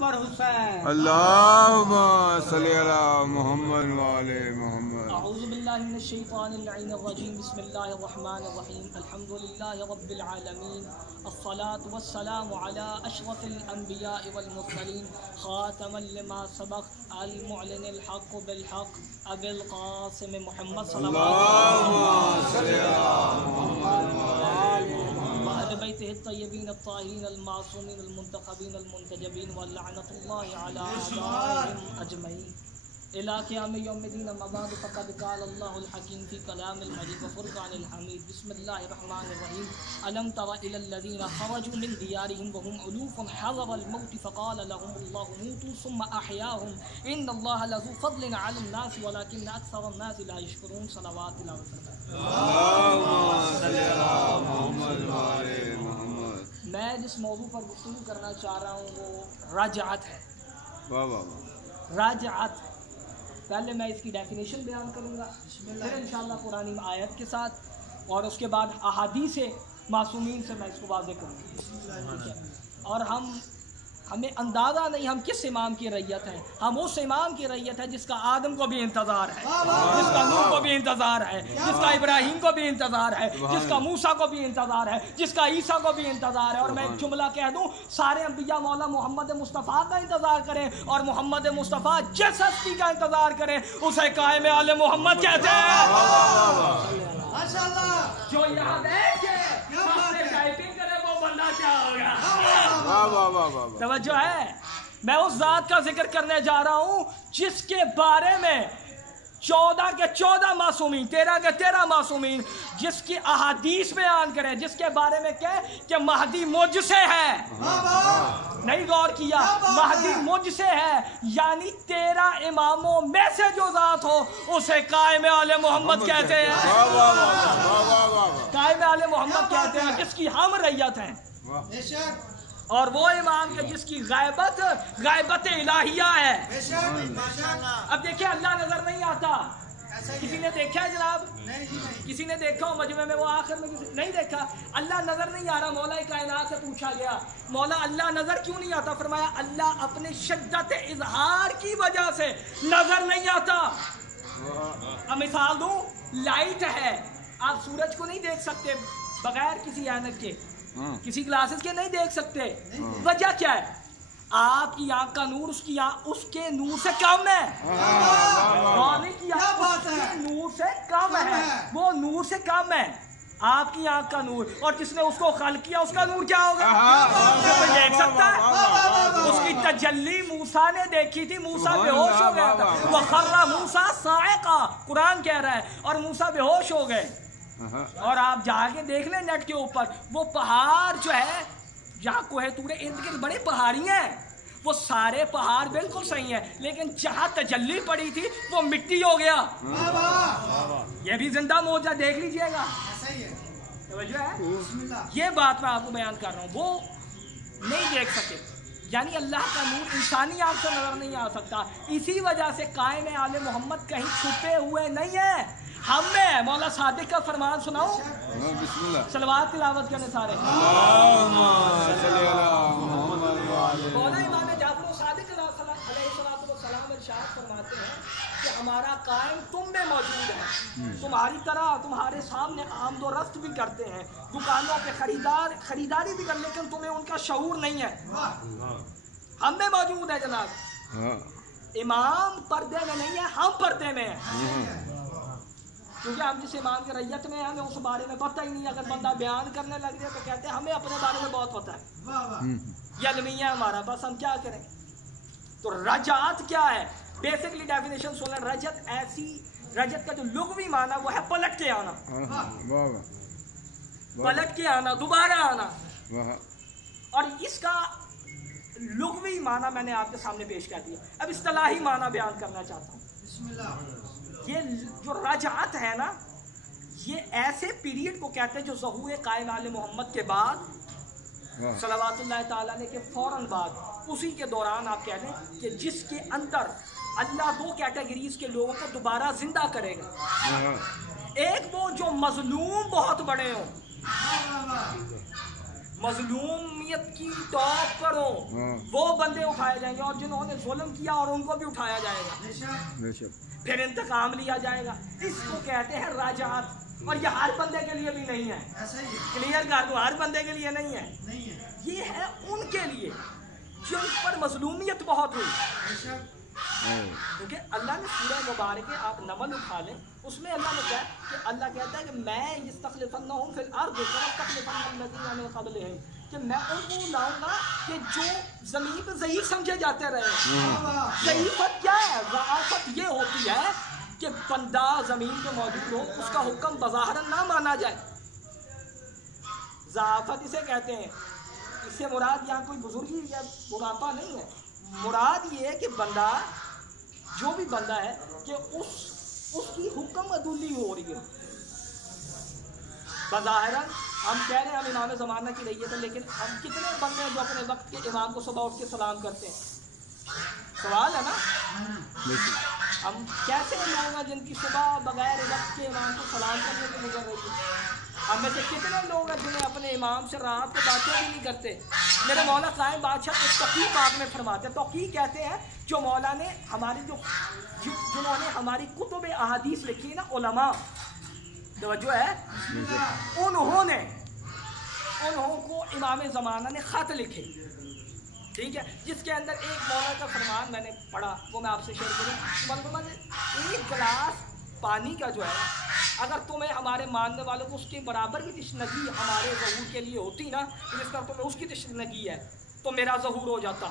पर हुसैन। अल्लाहुम्मा सल्ली अला मुहम्मद व आले मुहम्मद। अऊज़ु बिल्लाहि मिनश शैतानिर लईनिर रजीम। बिस्मिल्लाहिर रहमानिर रहीम। अल्हम्दुलिल्लाहि रब्बिल आलमीन। अस्सलातु वस्सलामु अला अशरफिल अंबिया'i वल मुरसलीन। खातमल लिमा सबक़ अल मुअलिनिल हक़्क़ बिल हक़्क़ अबिल क़ासिम मुहम्मद सल्लल्लाहु अलैहि तय्यबीन अत्ताहिरीन अल-मासूमीन अल-मुंतखबीन अल-मुंतजबीन व लअनतुल्लाहि अला अअदाइहिम अजमईन इला क़ियाम यौमिद्दीन। अम्मा बाद फ़क़द क़ाल अल्लाहुल हकीम फ़ी कलामिल मजीद व फ़ुरक़ानिल हमीद। बिस्मिल्लाहिर रहमानिर रहीम। अलम तरा इलल लज़ीना ख़रजू मिन दियारिहिम व हुम उलूफ़ुन हज़रल मौत फ़क़ाल लहुमुल्लाहु मूतू सुम्मा अहयाहुम इन्नल्लाहा लज़ू फ़ज़लिन अलन नास वलाकिन्न अक्सरन नास ला यशकुरून। सलवातुल्लाह व सलामुहु। मैं जिस मौजू पर गुफ्तगू करना चाह रहा हूँ वो रजअत है। रजअत, पहले मैं इसकी डेफिनेशन बयान करूँगा, फिर इंशाअल्लाह कुरानी आयत के साथ, और उसके बाद अहादीस मासूमीन से मैं इसको वाज़ेह करूँगा। और हमें अंदाज़ा नहीं हम किस इमाम की रैयत है। हम उस इमाम की रैयत है जिसका आदम को भी इंतज़ार है, जिसका नूह को भी इंतज़ार है, जिसका इब्राहीम को भी इंतज़ार है, जिसका मूसा को भी इंतज़ार है, जिसका ईसा को भी इंतज़ार है। और मैं एक जुमला कह दूँ, सारे अंबिया मौला मोहम्मद मुस्तफ़ा का इंतज़ार करें, और मोहम्मद मुस्तफ़ा जिस हस्ती का इंतज़ार करें उसे कायम आले मोहम्मद कहते हैं। जो याद है टाइपिंग करे वो बंदा क्या होगा। तवज्जो है। मैं उस जात का जिक्र करने जा रहा हूं जिसके बारे में 14 के 14 मासूमीन, 13 के 13 मासूमीन, जिसकी अहादीस बयान करें, जिसके बारे में कहे कि महदी मुझसे है। नहीं गौर किया, महदी मुझसे है, यानी 13 इमामों में से जो जात हो उसे कायम आले मोहम्मद कहते हैं। कायम आले मोहम्मद कहते हैं जिसकी हम रैयत हैं। और वो इमाम के जिसकी गायबत इलाहिया है। अब देखिए, अल्लाह नजर नहीं आता। किसी ने देखा है जनाब? किसी ने देखा हो मजमे में? वो आखिर में नहीं देखा। अल्लाह नजर नहीं आ रहा। मौला कायनात से पूछा गया, मौला अल्लाह नजर क्यों नहीं आता? फरमाया अल्लाह अपने शिद्दत इजहार की वजह से नजर नहीं आता। अब मिसाल दूं, लाइट है, आप सूरज को नहीं देख सकते बगैर किसी ऐनक के, किसी ग्लासेस के नहीं देख सकते। वजह क्या है? आपकी आंख का नूर उसके नूर से कम है। नूर से कम है, वो नूर से कम है आपकी आंख का नूर। और जिसने उसको खल्क किया उसका नूर क्या होगा? देख सकता है? उसकी तजल्ली मूसा ने देखी थी, मूसा बेहोश हो गया था। वो खर्रा मूसा साइका, कुरान कह रहा है, और मूसा बेहोश हो गए। और आप जाके देख लें नेट के ऊपर, वो पहाड़ जो है जहाँ कोहे तूरे इर्द गिर्द बड़े पहाड़ी हैं, वो सारे पहाड़ बिल्कुल सही है, लेकिन जहाँ तजल्ली पड़ी थी वो मिट्टी हो गया। ये भी जिंदा मौजूद, देख लीजिएगा। ये बात मैं आपको बयान कर रहा हूँ। वो नहीं देख सके, यानी अल्लाह का नूर इंसानी आंख से नजर नहीं आ सकता। इसी वजह से कायम आले मोहम्मद कहीं छुपे हुए नहीं है, हम में। मौला सादिक का फरमान सुनाओ, सलवात तिलावत करने सारे। मौला इमाम जाफर सादिक अलैहिस्सलाम इरशाद फरमाते हैं कि हमारा कायम तुम में मौजूद है, तुम्हारी तरह तुम्हारे सामने आमदोरफ्त भी करते हैं, दुकानों पे खरीदारी भी कर, लेकिन तुम्हें उनका शऊर नहीं है। हम में मौजूद है जनाब। इमाम पर्दे में नहीं है, हम पर्दे में हैं। क्योंकि हम जिस इमाम की रैयत में हमें उस बारे में पता ही नहीं। अगर बंदा बयान करने लग जाए तो कहते हैं हमें अपने बारे में बहुत पता है, ये अलमिया हमारा, बस हम क्या करें। तो रजअत क्या है? बेसिकली डेफिनेशन सुन लें। रजत का जो लुग़वी माना वो है पलट के आना, पलट के आना, दोबारा आना। और इसका लुग़वी माना मैंने आपके सामने पेश कर दिया। अब इस्तिलाही माना बयान करना चाहता हूँ। ये जो रजअत है ना, ये ऐसे पीरियड को कहते हैं जो ज़हूर कायम आले मोहम्मद के बाद, सल्लल्लाहु ताला अलैहि के फौरन बाद, उसी के दौरान आप कह दें कि जिसके अंदर अल्लाह दो कैटेगरीज के लोगों को दोबारा जिंदा करेगा। एक वो जो मजलूम बहुत बड़े हों, मजलूमियत की टॉप पर हो वो बंदे उठाए जाएंगे, और जिन्होंने जुल्म किया और उनको भी उठाया जाएगा, फिर इंतकाम लिया जाएगा। इसको कहते हैं राजात। और ये हर बंदे के लिए भी नहीं है, क्लियर कर दूं, हर बंदे के लिए नहीं है, ये है उनके लिए जिन पर मजलूमियत बहुत हुई। क्योंकि अल्लाह ने सूरह मुबारक आप नमल उठा लें, उसमें अल्लाह ने कहा कि अल्लाह कहता है कि मैं यस्तखलिफन्नहुम फिल अर्द कमा यस्तखलिफन्नल्लज़ीना मिन क़ब्लिहिम, कि मैं उनको लाऊंगा कि जो ज़मीन पे ज़ईफ़ समझे जाते रहे। ज़ईफ़त क्या है? ज़आफ़त ये होती है कि बंदा ज़मीन पे मौजूद हो, उसका हुक्म बज़ाहिरन ना माना जाए, ज़आफ़त इसे कहते हैं। इससे मुराद यहाँ कोई बुजुर्गी या बुढ़ापा नहीं है, मुराद ये है कि बंदा, जो भी बंदा है कि उसकी हुक्म अदुल्ली हो रही है। बज़ाहिरन हम कह रहे हैं हम इमाम ज़माना की रैयत है, लेकिन हम कितने बंदे हैं जो अपने वक्त के इमाम को सुबह उठ के सलाम करते हैं? सवाल है ना। हम कैसे लोग हैं जिनकी सुबह बगैर वक्त के इमाम को सलाम करने की गुजर रही है? हम में से कितने लोग हैं जिन्हें अपने इमाम से रात को बातें भी नहीं करते? मेरे मौला कायम बादशाह इस तौक़ीक़ बात में फरमाते हैं, तौक़ीक़ कहते हैं जो मौला ने हमारी जिन्होंने हमारी कुतुब अहादीस लिखी ना, उलमा, तवज्जो है, उन्होंने को इमाम ज़माना ने ख़त लिखे, ठीक है, जिसके अंदर एक मौला का फरमान मैंने पढ़ा, वो मैं आपसे शेयर करूँ। एक गिलास पानी का जो है, अगर तुम्हें हमारे मानने वालों को उसके बराबर की तशनगी हमारे ज़हूर के लिए होती ना, जिसका तुम्हें उसकी तशनगी है तो मेरा ज़हूर हो जाता।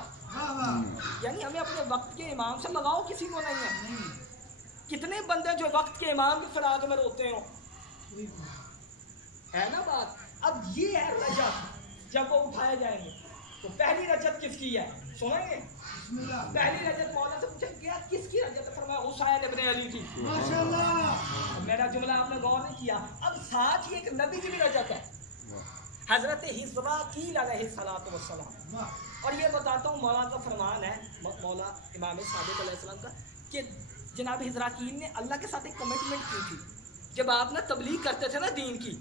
यानी हमें अपने वक्त के इमाम से लगाओ किसी को नहीं है। कितने बंदे जो वक्त के इमाम की फराग में रोते हो, है ना बात। अब ये है रजत, जब वो उठाए जाएंगे तो पहली रजत किसकी है सुनेंगे? पहली रजत मौला से पूछा गया किसकी रजत? फरमाया हुसैन इब्न अली की। माशाअल्लाह। मेरा जुमला आपने गौर नहीं किया। अब साथ ही एक नबी की भी रजत है, हजरत हिज़्राकील अलैहिस्सलातु वस्सलाम। और ये बताता हूँ मौला का फरमान है, मौला इमाम सादिक अलैहिस्सलाम का, कि जनाब हिज़्राकील ने अल्लाह के साथ एक कमिटमेंट की थी। जब आप ना तबलीग करते थे ना दीन की,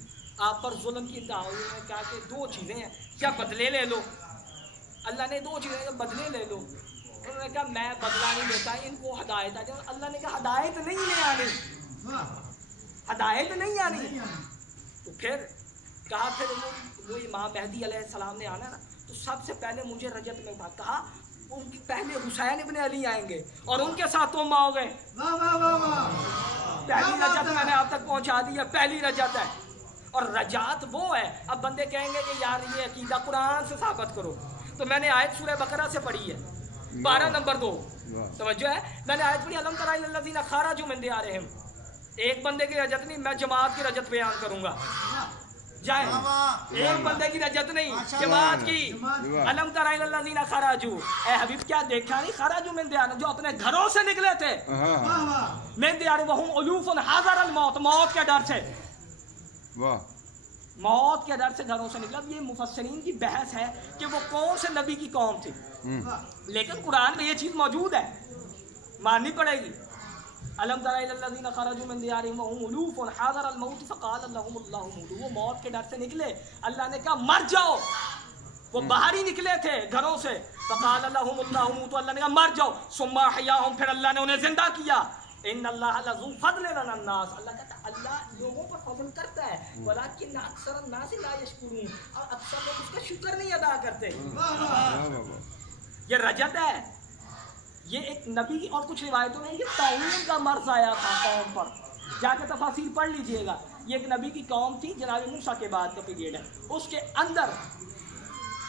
आप पर जुल्म की इंतहा हुई है, क्या कि दो चीज़ें हैं, क्या बदले ले लो। अल्लाह ने दो चीज़ें, बदले ले लो। उन्होंने कहा मैं बदला नहीं लेता, इनको हदायत आ जाए। अल्लाह ने कहा हदायत नहीं ले आनी, हदायत नहीं आनी। तो फिर कहा, फिर वो इमाम मेहदी अलैहिस्सलाम ने आना ना, तो सबसे पहले मुझे रजत में उठा। कहा उनकी पहले हुसैन इब्न अली आएंगे और उनके साथ तुम आओगे। पहली रजत मैंने आप तक पहुंचा दी है, पहली रजत है। और रजात वो है, अब बंदे कहेंगे कि यार ये अकीदा कुरान से साबित करो, तो मैंने आयत सूरह बकरा से पढ़ी है 12 नंबर 2, तवज्जो है। मैंने आयत पढ़ी अलम तरा इलल लज़ीना खरजू मिन दियारिहिम। एक बंदे की रजत नहीं, मैं जमात की रजत बयान करूंगा। जाए एक बंदे की रजत नहीं, जमात की। अलम तरा इलल लज़ीना खरजू, ए हबीब क्या देखा नहीं? खरजू मिन दियारिहिम, जो अपने घरों से निकले थे, मिन दियारिहिम वहुम उलूफुन हज़रल मौत, मौत के डर से, मौत के डर से घरों से निकला। ये मुफस्सिरीन की बहस है कि वो कौन से नबी की कौम थी, लेकिन कुरान में ये चीज मौजूद है, माननी पड़ेगी। अलम तरा इलल लज़ीना खरजू मिन दियारिहिम वहुम उलूफुन हज़रल मौत फ़क़ाल लहुमुल्लाहु मूतू। वो मौत के डर से निकले, अल्लाह ने कहा मर जाओ। वो बाहर ही निकले थे घरों से, फ़क़ाल लहुमुल्लाहु मूतू, अल्लाह ने कहा मर जाओ। सुम्मा अहयाहुम, फिर अल्लाह ने उन्हें जिंदा किया। इन्नल्लाह लज़ू फ़ज़लिन अलन्नास, अल्लाह कहता है अल्लाह लोगों पर फज़ल करता है, वलाकिन अक्सर नास ला यशकुरून, और अक्सर लोग उसका शुक्र नहीं अदा करते। ये रजत है, ये एक नबी की। और कुछ रिवायतों में ये ताऊन का मर्ज आया था कौम पर, जाके तफासीर पढ़ लीजिएगा। ये एक नबी की कौम थी, जनाब मूसा के बाद का पीरियड है, उसके अंदर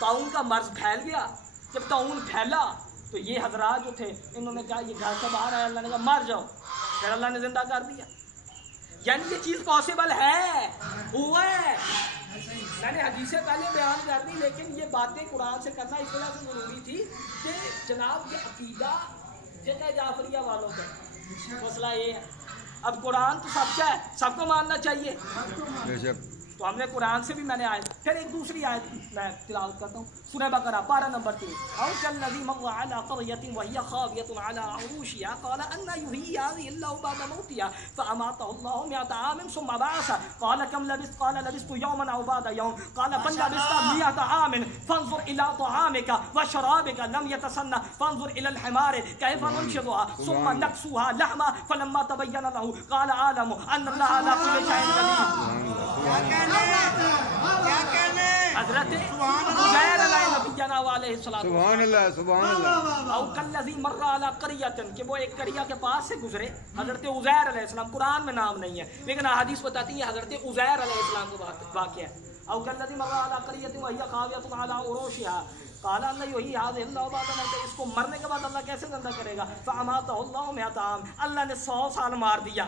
ताऊन का मर्ज फैल गया। जब ताऊन फैला तो ये हजरात जो थे, इन्होंने कहा ये घर से बाहर आया, अल्लाह ने कहा मर जाओ, फिर अल्लाह ने जिंदा कर दिया। यानी ये चीज़ पॉसिबल है, हुआ है। मैंने हदीसें पहले बयान कर दी, लेकिन ये बातें कुरान से करना इस वजह से ज़रूरी थी कि जनाब ये अकीदा जगह जाफरिया वालों का मसला ये है। अब कुरान तो सबका है, सबको मानना चाहिए। تو हमने कुरान से भी मैंने आयत, फिर एक दूसरी आयत मैं तिलावत करता हूँ, सूरह बकरा पारा नंबर 3। औ कल्लज़ी मर्रा अला क़रयतिन वहिय ख़ावियतुन अला उरूशिहा क़ाल अन्ना युहयी हाज़िहि अल्लाहु बअद मौतिहा फ़अमातहु अल्लाहु मिअता आमिन सुम्मा बअसा क़ाल कम लबिस्त क़ाल लबिस्तु यौमन औ बअद यौम क़ाल बल लबिस्त मिअता आमिन फ़न्ज़ुर इला तआमिका व शराबिका लम यतसन्ना फ़न्ज़ुर इलल हिमारि कैफ़ नुनशिज़ुहा सुम्मा नक्सुहा लहमा फ़लम्मा तबय्यन लहु क़ाल अअलमु अन्ना अल्लाह अला कुल्लि शैइन क़दीर। हज़रत उज़ैर अलैहिस्सलाम सुभान अल्लाह सुभान अल्लाह। औ कल्लज़ी मर्रा अला क़रयतिन कि वो एक करिया के पास से गुजरे, हज़रत उज़ैर अलैहिस्सलाम, कुरान में नाम नहीं है लेकिन हदीस बताती है हज़रत उज़ैर अलैहिस्सलाम का वाक़या है। औ कल्लज़ी मर्रा अला क़रयतिन वहिय ख़ावियतुन अला उरूशिहा क़ाल अन्ना युहयी हाज़िहि अल्लाहु बअद मौतिहा, इसको मरने के बाद अल्लाह कैसे ज़िंदा करेगा। फ़अमातहु अल्लाहु मिअता आम, अल्लाह ने 100 साल मार दिया।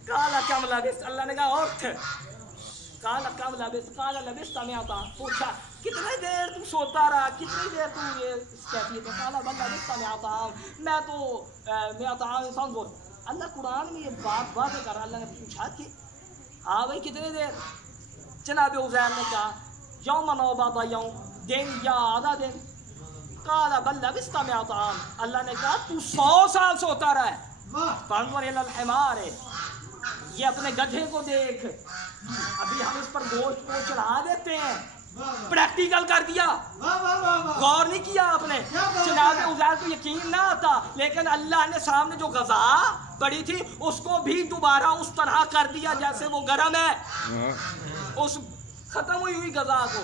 क़ाल कम लबिस्त, अल्लाह ने कहा और थे। क़ाल कम लबिस्त क़ाल लबिस्त मिअता, पूछा कितनी देर तू सोता रहा, कितनी देर तू ये इस कैफियत में। क़ाल बल लबिस्त मिअता आम, मैं तो मिअता आम फ़न्ज़ुर, अल्लाह कुरान में ये बात कर रहा। अल्लाह ने पूछा कि हाँ भाई कितनी देर। जनाब उज़ैर ने कहा यौमन औ बअद यौम, दिन या आधा दिन। क़ाल बल लबिस्त मिअता आम, अल्लाह ने कहा तू 100 साल सोता रहा है। फ़न्ज़ुर इलल हिमारि, ये अपने गधे को देख, अभी हम इस पर गोश्त को चढ़ा देते हैं। प्रैक्टिकल कर दिया, गौर नहीं किया आपने। जनाब उज़ैर को यकीन ना आता लेकिन अल्लाह ने सामने जो ग़ज़ा पड़ी थी उसको भी दोबारा उस तरह कर दिया जैसे वो गर्म है। उस खत्म हुई ग़ज़ा को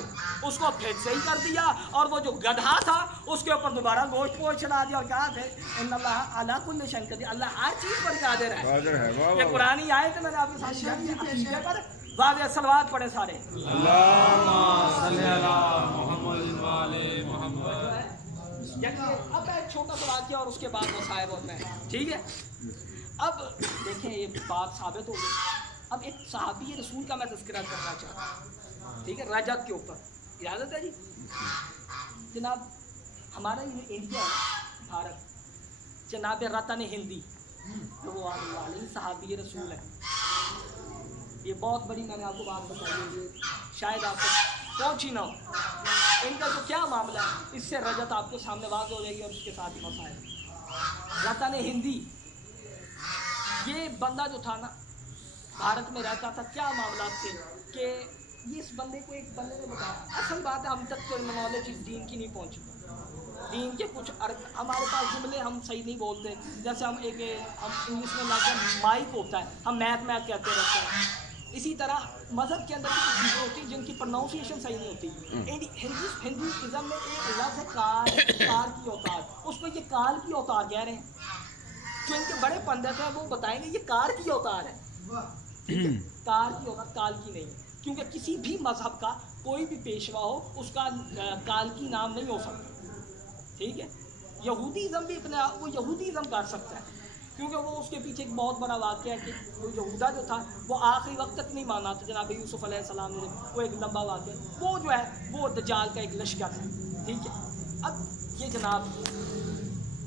उसको फिर से ही कर दिया और वो जो गधा था उसके ऊपर दोबारा गोश्त को चढ़ा दिया और कहा इन्नल्लाह अला कुल्लि शैइन क़दीर, अल्लाह हर चीज़ पर कादिर है। ये पुरानी आयत मैंने आपके सामने पर वाज़ेह सलवात पढ़े सारे। अब एक छोटा सा वाक़या और उसके बाद वो साहिब और मैं, ठीक है। अब देखें ये बात साबित हो गई। अब एक सहाबी रसूल का मैं तज़किरा करना चाहता हूँ, ठीक है, रजत के ऊपर। इजाज़त है जी। जनाब हमारा ये इंडिया है भारत, जनाब रतन हिंदी वो सहाबी रसूल है। ये बहुत बड़ी मैंने आपको बात बताई है, शायद आपको पहुँची ना हो। इनका तो क्या मामला है इससे रजत आपके सामने वाज़ हो जाएगी और उसके साथ ही मसाइल। रतन हिंदी ये बंदा जो था ना भारत में रहता था, क्या मामला थे कि ये इस बंदे को एक बंदे ने बताया। असल बात है हम तक तो नॉलेज इस दीन की नहीं पहुँची, दीन के कुछ हमारे पास जुमले हम सही नहीं बोलते। जैसे हम इंग्लिश में लफ्ज़ माइक होता है, हम मैथ कहते रहते हैं। इसी तरह मज़हब के अंदर कुछ चीज़ें होती हैं जिनकी प्रोनाउंसिएशन सही नहीं होती। हिंदुइज़्म में एक लफ्ज़ है कार की औतार, उसको ये काल की औतार कह रहे हैं। जो इनके बड़े पंडित हैं वो बताएंगे ये कार की औतार है, कार की औतार काल की नहीं, क्योंकि किसी भी मज़हब का कोई भी पेशवा हो उसका काल की नाम नहीं हो सकता, ठीक है। यहूदीज़म भी अपने आप को यहूदीज़म कर सकता है क्योंकि वो उसके पीछे एक बहुत बड़ा वाक़या है कि वो यहूदा जो था वो आखिरी वक्त तक नहीं माना था। जनाब यूसुफ अलैहिस्सलाम ने, वो एक लंबा वाक़या, वो जो है वो दज्जाल का एक लश्कर है, ठीक है। अब ये जनाब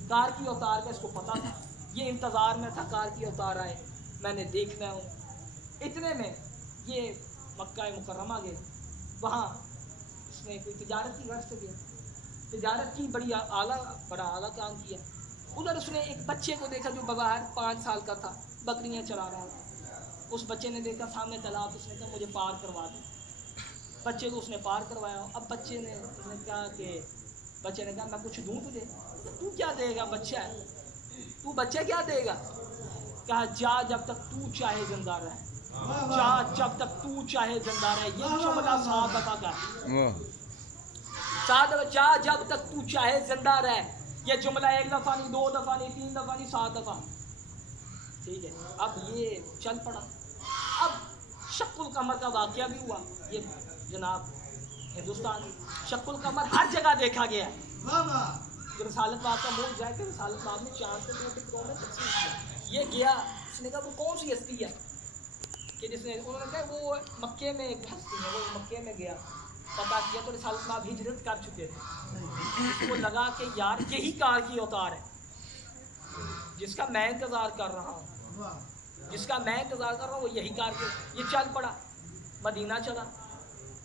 कार की अवतार का इसको पता था, ये इंतज़ार में था कार की अवतार आए, मैंने देखना हूँ। इतने में ये मक्का मुकर्रमा गए, वहाँ इसने कोई तिजारत की गर्ज से गया, तिजारत की बड़ा आला काम किया। उधर उसने एक बच्चे को देखा जो बग़ैर 5 साल का था, बकरियां चरा रहा था। उस बच्चे ने देखा सामने तालाब, उसने कहा मुझे पार करवा दे। बच्चे को उसने पार करवाया। अब बच्चे ने कहा मैं कुछ दूँ तुझे। तू क्या देगा, बच्चा है तू, बच्चा क्या देगा। कहा जा जब तक तू चाहे जिंदा रहे, जा जब तक तू चाहे जिंदा रहे। ये जुमला 7 दफ़ा का, 7 दफ़ा, जा जब तक तू चाहे जिंदा रहे। ये जुमला 1 दफ़ा नहीं, 2 दफ़ा नहीं, 3 दफ़ा नहीं, 7 दफ़ा, ठीक है। अब ये चल पड़ा। अब शक्कुल कमर का वाक़या भी हुआ। ये जनाब हिंदुस्तान शक्कुल कमर हर जगह देखा गया है। रिसालत बाब का मूल जाए कि रिसालत बाब ने चांद के 2 टुकड़ों में तकसीम किया। ये गया, उसने कहा वो कौन सी हस्ती है कि जिसने, उन्होंने कहा वो मक्के में एक हस्ती है, वो मक्के में गया, पता किया तो रिसालत बाब हिजरत कर चुके थे। उसको लगा कि यार यही कार की अवतार है जिसका मैं इंतज़ार कर रहा हूँ, जिसका मैं इंतज़ार कर रहा हूँ, वो यही कार की। ये चल पड़ा। मदीना चला,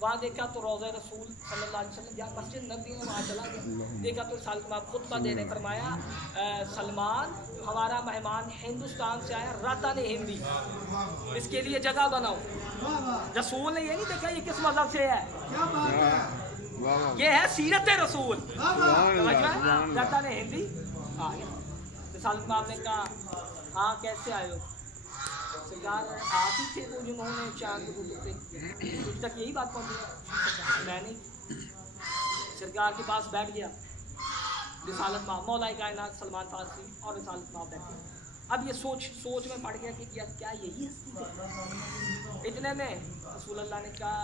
वहाँ देखा तो रोज़ा रसूल सल्लल्लाहु अलैहि वसल्लम जहाँ मस्जिद नबी है वहाँ चला गया, देखा तो सलमान खुतबा दे रहे, फरमाया सलमान हमारा मेहमान हिंदुस्तान से आया, रतन हिंदी, इसके लिए जगह बनाओ। रसूल ने ये नहीं देखा ये किस मजहब से है, ये है सीरत रसूल, रतन हिंदी। सलमान ने कहा हाँ कैसे आए हो, सरकार आप ही थे वो जिन्होंने चांद को टुकड़े किए, तुझ तक यही बात पहुँची? मैं नहीं। सरकार के पास बैठ गया रिसालत माँ, मौलाए कायनात सलमान फारसी और रिसालत माँ बैठ गया। अब ये सोच में पड़ गया कि क्या यही हस्ती है? इतने में रसूल अल्लाह ने कहा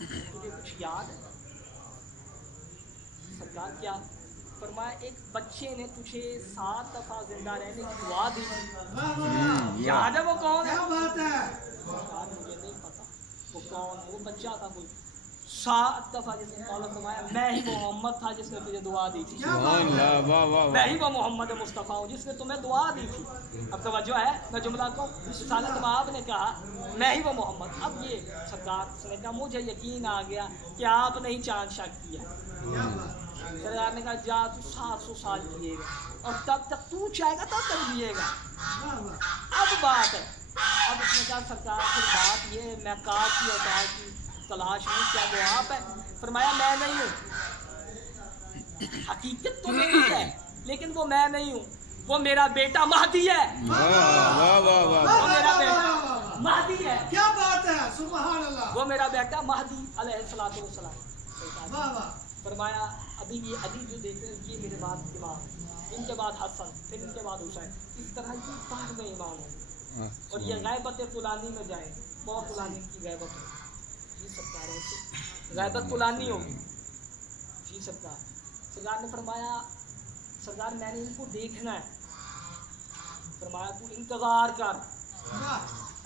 तुझे कुछ याद है? सरकार क्या? फरमाया एक बच्चे ने तुझे 7 दफा जिंदा रहने की दुआ दी थी, याद है वो कौन है? मुझे नहीं पता वो कौन है, वो बच्चा था कोई, 7 दफा जिसने मौला फरमाया मैं ही वो मोहम्मद था जिसने तुझे दुआ दी थी, मैं ही वो मोहम्मद मुस्तफ़ा हूँ जिसने तुम्हें दुआ दी थी। अब तवज्जो है, मैं जुमला को रिसालत माब ने कहा मैं ही वो मोहम्मद। अब ये सरकार ने कहा मुझे यकीन आ गया कि आपने ही चांद शक किया। सरकार ने कहा जा तू 700 साल जिएगा और तब तक तू चाहेगा तब तक जिएगा। अब बात है, अब उसने कहा सरकार फिर बात ये मैं काश की और दाल की तलाश में, क्या वो आप है? फरमाया मैं नहीं हूँ, हकीकत तो मेरी है लेकिन वो मैं नहीं हूँ, वो मेरा बेटा महदी है। वो मेरा बेटा महदी है। क्या बात है, सुभान अल्लाह। वो मेरा बेटा महदी अलैहिस्सलातु वस्सलाम। फरमाया अभी ये अली जो देख रहे हैं ये मेरे बाद इमाम, इनके बाद हसन, फिर इनके बाद हुसैन, इस तरह ये 5 में इमाम होंगे और ये गैबत फुलानी में जाए, बहुत फुलानी की गैबत हो जी सरकार, ऐसे गैबत फुलानी होगी जी सरकार। सरकार ने फरमाया सरकार मैंने इनको देखना है, फरमाया तू इंतज़ार कर,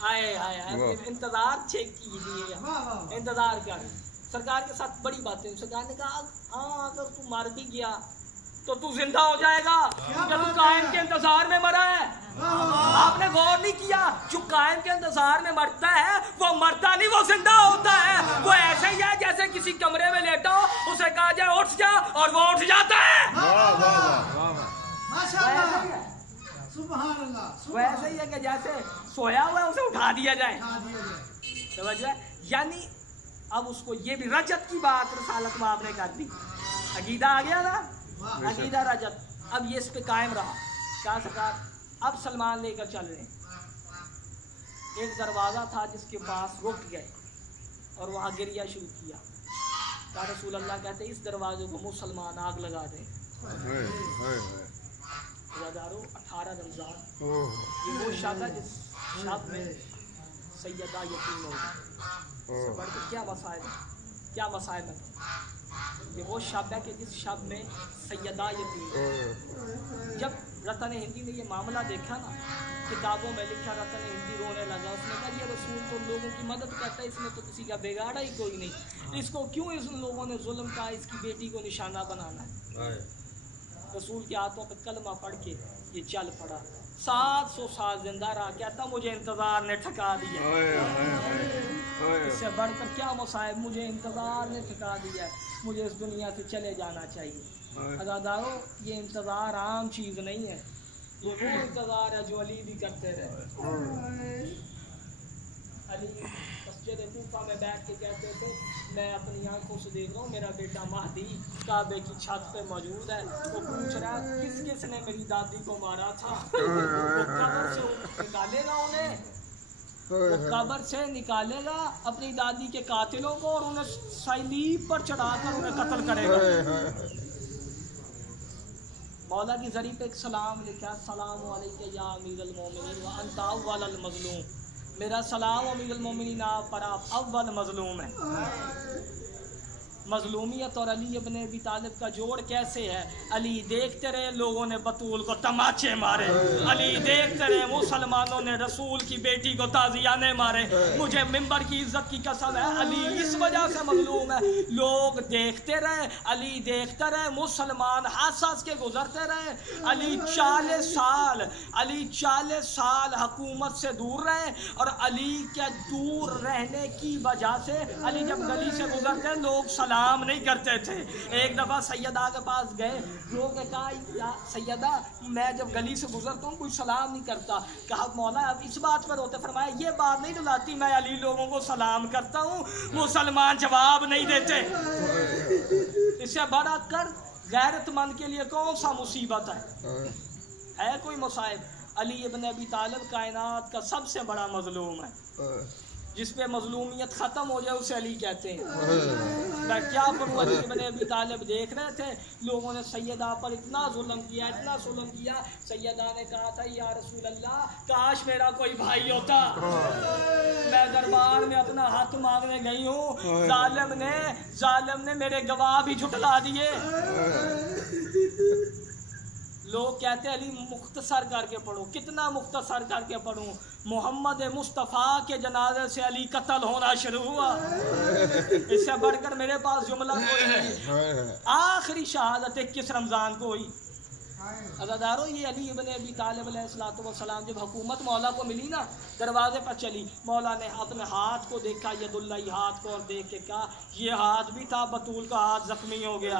आए आए आए इंतज़ार चेक कीजिए, इंतज़ार कर। सरकार के साथ बड़ी बातें, सरकार ने कहा हाँ अगर तू मर भी गया तो तू जिंदा हो जाएगा, जब तू कायम के इंतजार में मरा है। आपने गौर नहीं किया, जो कायम के इंतजार में मरता है वो मरता नहीं, वो जिंदा होता है। वो ऐसे ही है जैसे किसी कमरे में लेटा हो, उसे कहा जाए उठ जा और वो उठ जाता है। वो ऐसे ही है कि जैसे सोया हुआ है उसे उठा दिया जाए, समझ? यानी अब उसको ये भी रजत की बात रसालत में आपने कर दी, अकीदा आ गया ना, अकीदा रजत। अब ये इस पे कायम रहा। क्या सरकार अब सलमान लेकर चल रहे हैं, एक दरवाज़ा था जिसके पास रुक गए और वहाँ गिरिया शुरू किया। क्या रसूल अल्लाह कहते इस दरवाजे को मुसलमान आग लगा दें। 18 रमज़ान ये वो शब है जिस शब में सैयदा यतीम होगी, बढ़कर क्या मसाइल है, क्या मसाइल है। ये वो शब है कि जिस शब में सैयदा यतीम, जब रतन हिंदी ने ये मामला देखा ना, किताबों में लिखा, रतन हिंदी रोने लगा। उसने कहा ये रसूल तो लोगों की मदद करता है, इसमें तो किसी का बिगाड़ा ही कोई नहीं, इसको क्यों इस लोगों ने जुल्म का इसकी बेटी को निशाना बनाना है। रसूल के हाथों पर कलमा पढ़ के ये चल पड़ा, 700 साल जिंदा रहा। कहता मुझे इंतज़ार ने ठका दिया, इससे बढ़कर क्या मसाइब, मुझे इंतज़ार ने ठका दिया, मुझे इस दुनिया से चले जाना चाहिए। अज़ादारो ये इंतज़ार आम चीज़ नहीं है, ये वो इंतज़ार है जो अली भी करते रहे। अली मस्जिद कूफा में बैठ के कहते थे मैं अपनी आंखों से देख रहा हूँ मेरा बेटा महदी काबे की छत पे मौजूद है। वो पूछ रहा किस किस ने मेरी दादी को मारा था। वो कब्र से निकालेगा उन्हें, वो कब्र से निकालेगा अपनी दादी के कातिलों को और उन्हें सलीब पर चढ़ाकर उन्हें कत्ल करेगा। मौला की जरी पे एक सलाम लिखा, सलाम अलैका या अमीरुल मोमिनीन व अंता अव्वलुल मज़लूम। मेरा सलाम अमीरुल मोमिनीन आप पर, आप अव्वल मज़लूम है। मजलूमियत और अली इब्न अबी तालिब का जोड़ कैसे है। अली देखते रहे लोगों ने बतूल को तमाचे मारे, अली देखते रहे मुसलमानों ने रसूल की बेटी को ताजियाने मारे। मुझे मिंबर की इज्जत की कसम है, अली इस वजह से मजलूम है। लोग देखते रहे, अली देखते रहे, मुसलमान हंस के गुजरते रहे। अली 40 साल हुकूमत से दूर रहे और अली के दूर रहने की वजह से अली जब गली से गुजरते लोग सलाम नहीं करते थे। एक दफ़ा सैयदा के पास गए, लोगों ने कहा या सैयदा मैं जब गली से गुजरता हूँ कोई सलाम नहीं करता। कहा मौला अब इस बात पर होते। फरमाया ये बात नहीं रुलाती, मैं अली लोगों को सलाम करता हूँ, मुसलमान जवाब नहीं देते। इससे बड़ा कर गैरतमंद के लिए कौन सा मुसीबत है कोई मुसाइब। अली इब्न अबी तालिब कायनात का सबसे बड़ा मजलूम है। जिस पे मजलूमियत ख़त्म हो जाए उसे अली कहते हैं। मैं क्या करूँ, अली इब्न अबी तालिब देख रहे थे लोगों ने सैयदा पर इतना जुल्म किया, इतना जुल्म किया। सैयदा ने कहा था या रसूल अल्लाह काश मेरा कोई भाई होता। मैं दरबार में अपना हक मांगने गई हूँ, जालिम ने मेरे गवाह भी झुठला दिए। लोग कहते अली मुख्तसर करके पढ़ो, कितना मुख्तसर करके पढ़ूं। मोहम्मद मुस्तफ़ा के जनाजे से अली कत्ल होना शुरू हुआ। इससे बढ़कर मेरे पास जुमला कोई नहीं। आखिरी शहादत 21 रमज़ान को हुई। अज़ादारों ये अली इब्न अबी तालिब अलैहिस्सलाम जब हुकूमत मौला को मिली ना, दरवाजे पर चली, मौला ने अपने हाथ को देखा, यदुल्लाही हाथ को, और देख के कहा ये हाथ भी था, बतूल का हाथ जख्मी हो गया।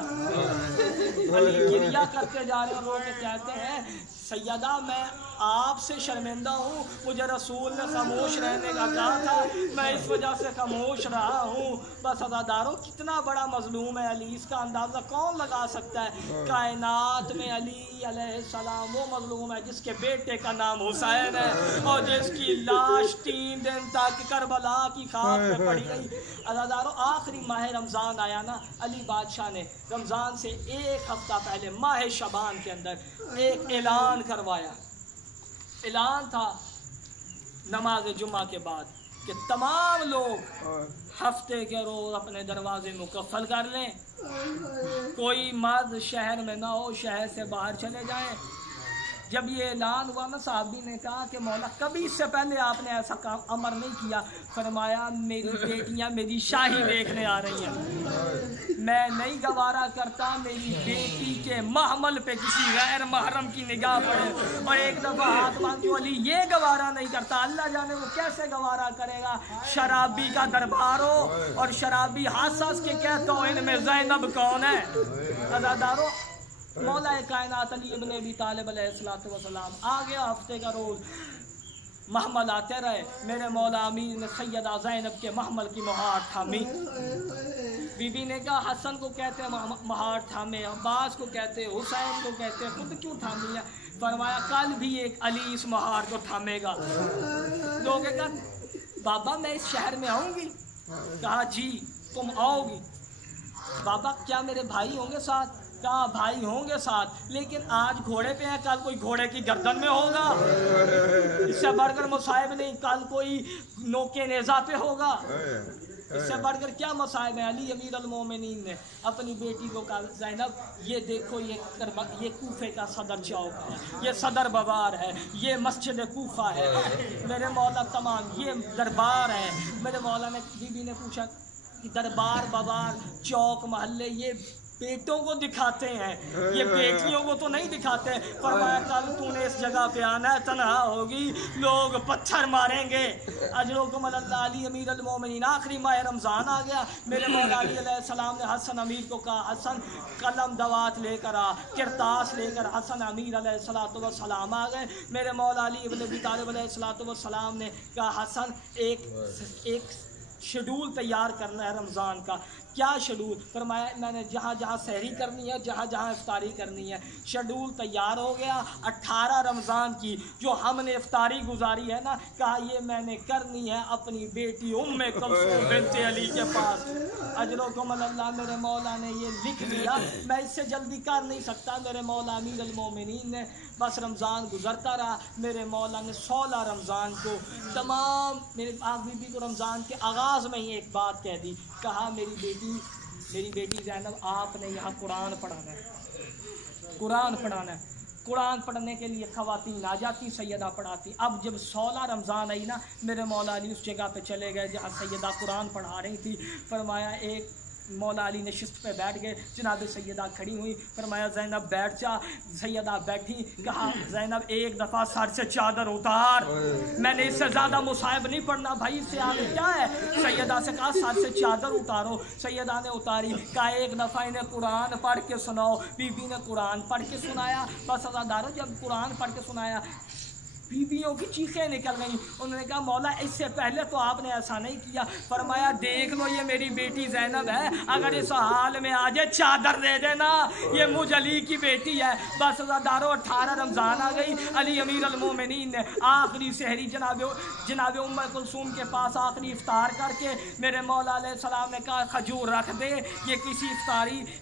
अली गिरिया करते जा रहे हैं। लोग कहते हैं सैयदा मैं आपसे शर्मिंदा हूँ, मुझे रसूल ने खामोश रहने का कहा था, मैं इस वजह से खामोश रहा हूँ। बस अज़ादारों कितना बड़ा मजलूम है अली, इसका अंदाज़ा कौन लगा सकता है। कायनात में अली अलैहिस्सलाम वो मजलूम है जिसके बेटे का नाम हुसैन है और जिसकी लाश 3 दिन तक करबला की खाक में पड़ी रही। अज़ादारों आखिरी माह रमज़ान आया ना, अली बादशाह ने रमज़ान से 1 हफ्ता पहले माह शबान के अंदर एक ऐलान करवाया। ऐलान था नमाज जुमा के बाद कि तमाम लोग हफ्ते के रोज अपने दरवाजे मुकफ़ल कर लें, कोई मर्द शहर में ना हो, शहर से बाहर चले जाएं। जब ये ऐलान हुआ ना, साहबी ने कहा कि मौला कभी इससे पहले आपने ऐसा काम अमर नहीं किया। फरमाया मेरी बेटियां मेरी शाही देखने आ रही हैं, मैं नहीं गवारा करता मेरी बेटी के महमल पे किसी गैर महरम की निगाह पड़े। और एक दफ़ा हाथ मांगती अली ये गवारा नहीं करता, अल्लाह जाने वो कैसे गवारा करेगा। शराबी का दरबार हो और शराबी हंस के कहता हो इनमें ज़ैनब कौन है। अज़ादारों मौला कायनात अली इब्न अबी तालिब अलैहिस्सलाम आ गया, हफ्ते का रोज़ महमल आते रहे। मेरे मौला अमीर ने सैयदा ज़ैनब के महमल की मुहार थामी। बीबी ने कहा हसन को कहते हैं मुहार थामे, अब्बास को कहते हैं, हुसैन को कहते हैं, खुद क्यों थामी है। फरमाया कल भी एक अली इस मुहार को थामेगा। लोगों ने कहा बाबा मैं इस शहर में आऊँगी। कहा जी तुम आओगी। बाबा क्या मेरे भाई होंगे साथ। कहा भाई होंगे साथ, लेकिन आज घोड़े पे हैं, कल कोई घोड़े की गर्दन में होगा। इससे बढ़कर मुसाइब नहीं, कल कोई नोके नेज़ा पे होगा। इससे बढ़कर क्या मसाइब है। अली अमीर अल मोमिनीन ने अपनी बेटी को कहा ज़ैनब ये देखो ये कूफे का सदर चौक है, ये सदर बाजार है, ये मस्जिद कूफा है, मेरे मौला तमाम ये दरबार है। मेरे मौला ने बीबी ने पूछा कि दरबार बाजार चौक महल्ले ये बेटों को दिखाते हैं, ये बेटियों को तो नहीं दिखाते। फरमाया कल तूने इस जगह पे आना है, तन्हा होगी, लोग पत्थर मारेंगे। अजरुकुम अल्लाह अली अमीर अल मोमिनीन। आखिरी माह रमज़ान आ गया। मेरे मौला अली अलैहिस्सलाम ने हसन अमीर को कहा हसन कलम दवात लेकर आ, किरतास लेकर हसन अमीर अलैहिस्सलाम आ गए। मेरे मौला अली इब्न अबी तालिब अलैहिस्सलाम ने कहा हसन एक शेड्यूल तैयार करना है रमज़ान का। क्या शेड्यूल। फरमाया मैंने जहाँ जहाँ सहरी करनी है, जहाँ जहाँ इफ्तारी करनी है। शेड्यूल तैयार हो गया। 18 रमज़ान की जो हमने इफ्तारी गुजारी है ना, कहा ये मैंने करनी है अपनी बेटी उम्मे कुलसूम बिन्ते अली के पास। अजरुकुम अल्लाह। मेरे मौला ने ये लिख दिया, मैं इससे जल्दी कर नहीं सकता। मेरे मौला अमीर अल मोमिनीन ने बस रमज़ान गुजरता रहा। मेरे मौला ने 16 रमज़ान को तमाम मेरे बीबी को रमज़ान के आगाज़ में ही एक बात कह दी। कहा मेरी बेटी मेरी बेटी ज़ैनब आपने यहाँ कुरान पढ़ाना है, कुरान पढ़ाना है। कुरान पढ़ने के लिए ख़वातीन आ जाती, सैयदा पढ़ाती। अब जब 16 रमज़ान आई ना, मेरे मौला अली उस जगह पे चले गए जहाँ सैयदा कुरान पढ़ा रही थी। फरमाया एक मौला अली ने शिस्त पे बैठ गए, जनाब सैयदा खड़ी हुई, फरमाया ज़ैनब बैठ जा। सैयदा बैठी, कहा ज़ैनब एक दफ़ा सर से चादर उतार, मैंने इससे ज़्यादा मुसाहिब नहीं पढ़ना भाई, इससे आगे क्या है। सैयदा से कहा सर से चादर उतारो, सैयदा ने उतारी। कहा एक दफ़ा इन्हें कुरान पढ़ के सुनाओ। बीबी ने कुरान पढ़ के सुनाया। बस अज़ादारों जब कुरान पढ़ के सुनाया, बीबियों की चीखें निकल गई। उन्होंने कहा मौला इससे पहले तो आपने ऐसा नहीं किया। फरमाया देख लो ये मेरी बेटी ज़ैनब है, अगर इस हाल में आ जाए चादर दे देना, ये मुझ अली की बेटी है। बस अज़ादारों 18 रमज़ान आ गई। अली अमीर अल मोमिनीन ने आखिरी सहरी जनाब उम्म कुलसूम के पास आखिरी इफ्तार करके मेरे मौला अलैहिस्सलाम ने कहा खजूर रख दे, ये किसी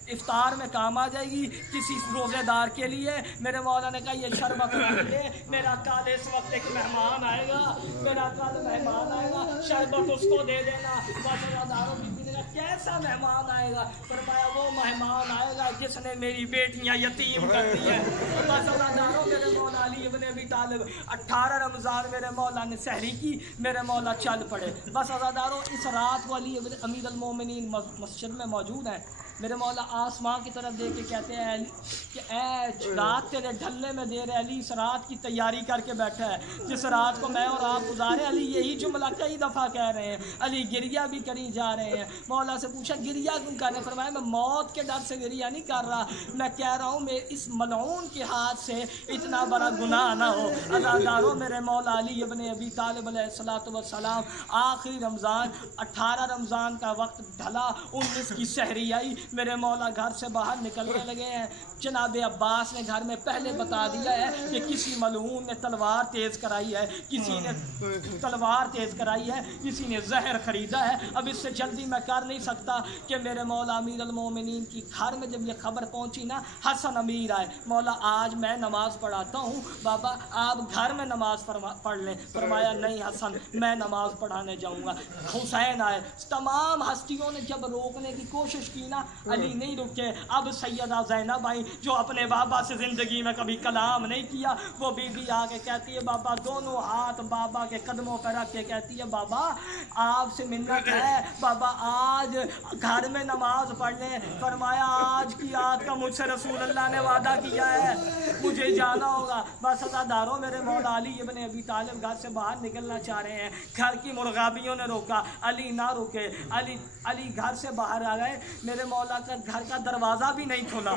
इफ्तार में काम आ जाएगी, किसी रोज़ेदार के लिए। मेरे मौला ने कहा ये शरबत रख दे, मेरा काले इस वक्त एक मेहमान आएगा, मेरा कल मेहमान आएगा, शरबत उसको दे देना। वज़ादारों बीबी ने कहा कैसा मेहमान आएगा। फरमाया वो मेहमान आएगा जिसने मेरी बेटियां यतीम कर दी है। वज़ादारों मेरे मौला अली इब्न अबी तालिब 18 रमज़ान मेरे मौला ने सहरी की, मेरे मौला चल पड़े। बस वज़ादारों इस रात को अली अमीर अल मोमिनीन मस्जिद में मौजूद है। मेरे मौला आसमां की तरफ देख के कहते हैं कि ए रात तेरे ढलने में देर है, अली इस रात की तैयारी करके बैठा है जिस रात को मैं और आप गुजारे। अली यही जुमला कई दफ़ा कह रहे हैं, अली गिरिया भी करी जा रहे हैं। मौला से पूछा गिरिया क्यों कर रहे हैं। फरमाया मैं मौत के डर से गिरिया नहीं कर रहा, मैं कह रहा हूँ मैं इस मलऊन के हाथ से इतना बड़ा गुनाह ना हो। अज़ादारों मेरे मौला अली इब्न अबी तालिब अलैहिस्सलातु वस्सलाम आखिरी रमज़ान 18 रमज़ान का वक्त ढला, 19 की सहरी आई, मेरे मौला घर से बाहर निकलने लगे हैं। जनाब अब्बास ने घर में पहले बता दिया है कि किसी मलऊन ने तलवार तेज़ कराई है, किसी ने तलवार तेज़ कराई है, किसी ने जहर ख़रीदा है। अब इससे जल्दी मैं कर नहीं सकता कि मेरे मौला अमीर अल मोमिनीन की घर में जब ये खबर पहुंची ना, हसन अमीर आए, मौला आज मैं नमाज़ पढ़ाता हूँ, बाबा आप घर में नमाज़ पढ़ लें। फरमाया नहीं हसन मैं नमाज़ पढ़ाने जाऊँगा। हुसैन आए, तमाम हस्तियों ने जब रोकने की कोशिश की ना, अली नहीं रुके। अब सैयदा ज़ैनब आई जो अपने बाबा से ज़िंदगी में कभी कलाम नहीं किया, वो बीबी आके कहती है बाबा, दोनों हाथ बाबा के कदमों पर रख के कहती है बाबा आपसे मिन्नत है, बाबा आज घर में नमाज पढ़ लें। फरमाया आज की रात का मुझसे रसूल अल्लाह ने वादा किया है, मुझे जाना होगा। बस अज़ादारों मेरे मौला अली इब्न अबी तालिब घर से बाहर निकलना चाह रहे हैं, घर की मुर्गाबियों ने रोका, अली ना रुके। अली घर से बाहर आ गए, मेरे मौला का घर का दरवाज़ा भी नहीं खुला,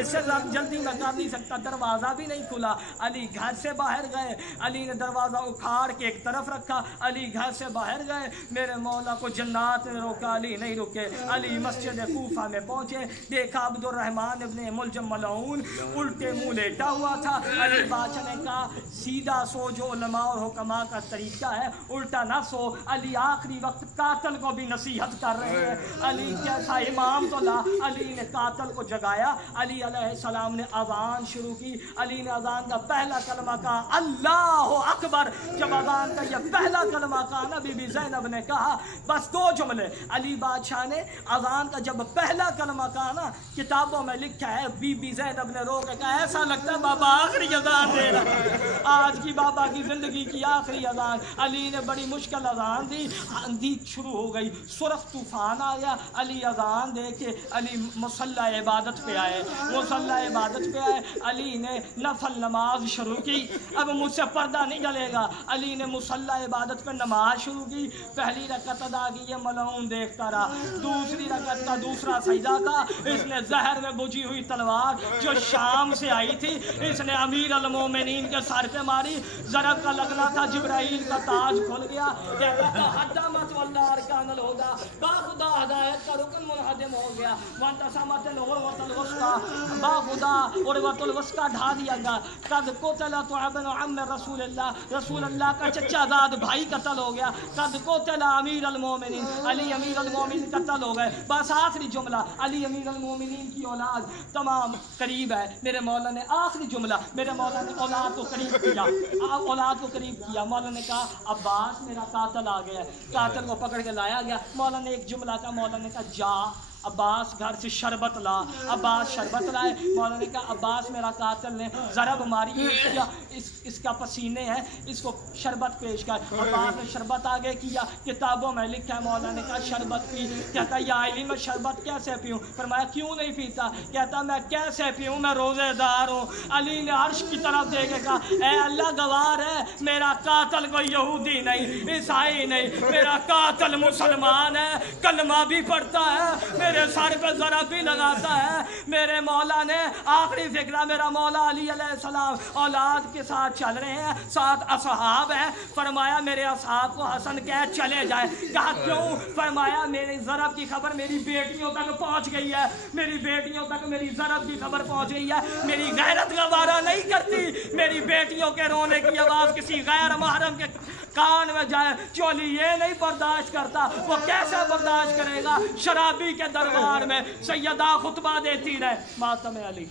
इससे जल्दी मैं कर नहीं सकता, दरवाज़ा भी नहीं खुला। अली घर से बाहर गए, अली ने दरवाज़ा उखाड़ के एक तरफ रखा, अली घर से बाहर गए, मेरे मौला को जन्नात ने रोका, अली नहीं रुके। अली मस्जिद कूफा में पहुँचे, देखा अब्दुर्रहमान इब्न मुलजम मलऊन उल्टे मुँह लेटा हुआ था। अली बादशाह ने कहा सीधा सो, जो उलमा और हुक्मा का तरीका है, उल्टा ना सो। अली आखिरी वक्त कातल को भी नसीहत कर रहे हैं, अली कैसा इमाम तो ला। अली ने कातल को जगाया, अली अलैहिस्सलाम ने अज़ान शुरू की। अली ने अज़ान का पहला कलमा कहा अल्लाह अकबर। जब अज़ान का यह पहला कलमा कहा ना, बीबी ज़ैनब ने कहा बस 2 जुमले। अली बादशाह ने अज़ान का जब पहला कलमा कहा ना, किताबों में लिखा है बीबी ज़ैनब ने रो के कहा ऐसा लगता है बाबा आखिरी अज़ान दे रहा है, आज की बाबा की ज़िंदगी की आखिरी अज़ान। अली ने बड़ी मुश्किल अज़ान दी, आंधी शुरू हो गई, सुरख तूफान आ गया। अली अज़ान दे के अली मुसल्ला इबादत पे आए, मुसल्ला इबादत पे आए। अली ने नफल नमाज शुरू की, अब मुझसे पर्दा नहीं डलेगा। अली ने मुसल्ला इबादत पे नमाज शुरू की, पहली रकत अदा की, ये मलऊन देखता रहा। दूसरी रकत का दूसरा सजदा था, इसने जहर में बुझी हुई तलवार जो शाम से आई थी, इसने अमीर अल मोमिनीन के सर पे मारी। ज़रब का लगना था, जिब्राइल का ताज खुल गया, कहता था हद्दा मत वल्ला अरकानल होगा, बाखुदा हदायत का रुकन मुनहदम हो गया। वंतसमतल उर्वतुल वस्का, बाखुदा उर्वतुल वस्का ढा दिया गया। कद कोतला तो अबन अम्म रसूल अल्लाह का चचाजाद भाई कत्ल हो गया। कद कोतला अमीर अल मोमिनीन, अली अमीर अल मोमिनीन कत्ल हो गए। बस आखिरी जुमला, अली अमीर अल मोमिनीन की औलाद तमाम करीब है। मेरे मौला ने आखिरी जुमला, मेरे मौला ने औलाद को करीब किया, औलाद को करीब किया। मौला ने कहा अब्बास मेरा कातल आ गया, कातल को पकड़ के लाया गया। मौला ने एक जुमला का, मौला ने कहा जा अब्बास घर से शरबत ला। अब्बास शरबत लाए। मौला ने कहा अब्बास मेरा कातिल ने ज़रब मारी, इसका पसीने हैं, इसको शरबत पेश कर। अब्बास ने शरबत आगे किया, किताबों में लिखा है। मौला ने कहा शरबत पी। कहता या अली मैं शरबत कैसे पीऊँ? फरमाया क्यों नहीं पीता? कहता मैं कैसे पीऊँ, मैं रोज़ेदार हूँ। अली ने अर्श की तरफ देखे कहा ऐ अल्लाह गवार है, मेरा कातिल कोई यहूदी नहीं, ईसाई नहीं, मेरा कातिल मुसलमान है, कलमा भी पढ़ता है, मेरे सर पे ज़रा भी लगाता है। मेरे मौला ने आखिरी फिक्रा, मेरा मौला अली अलैहिस्सलाम औलाद के साथ चल रहे हैं, साथ असहाब हैं। फरमाया मेरे असहाब को हसन कह चले जाए। कहा क्यों? फरमाया मेरी ज़रब की खबर मेरी बेटियों तक पहुंच गई है, मेरी बेटियों तक मेरी ज़रब की खबर पहुंच गई है। मेरी गैरत गवारा नहीं करती मेरी बेटियों के रोने की आवाज़ किसी गैर महरम के कान में जाए। चोली ये नहीं बर्दाश्त करता, वो कैसे बर्दाश्त करेगा? शराबी के दरबार में सैयदा खुतबा देती रहे। मातम अली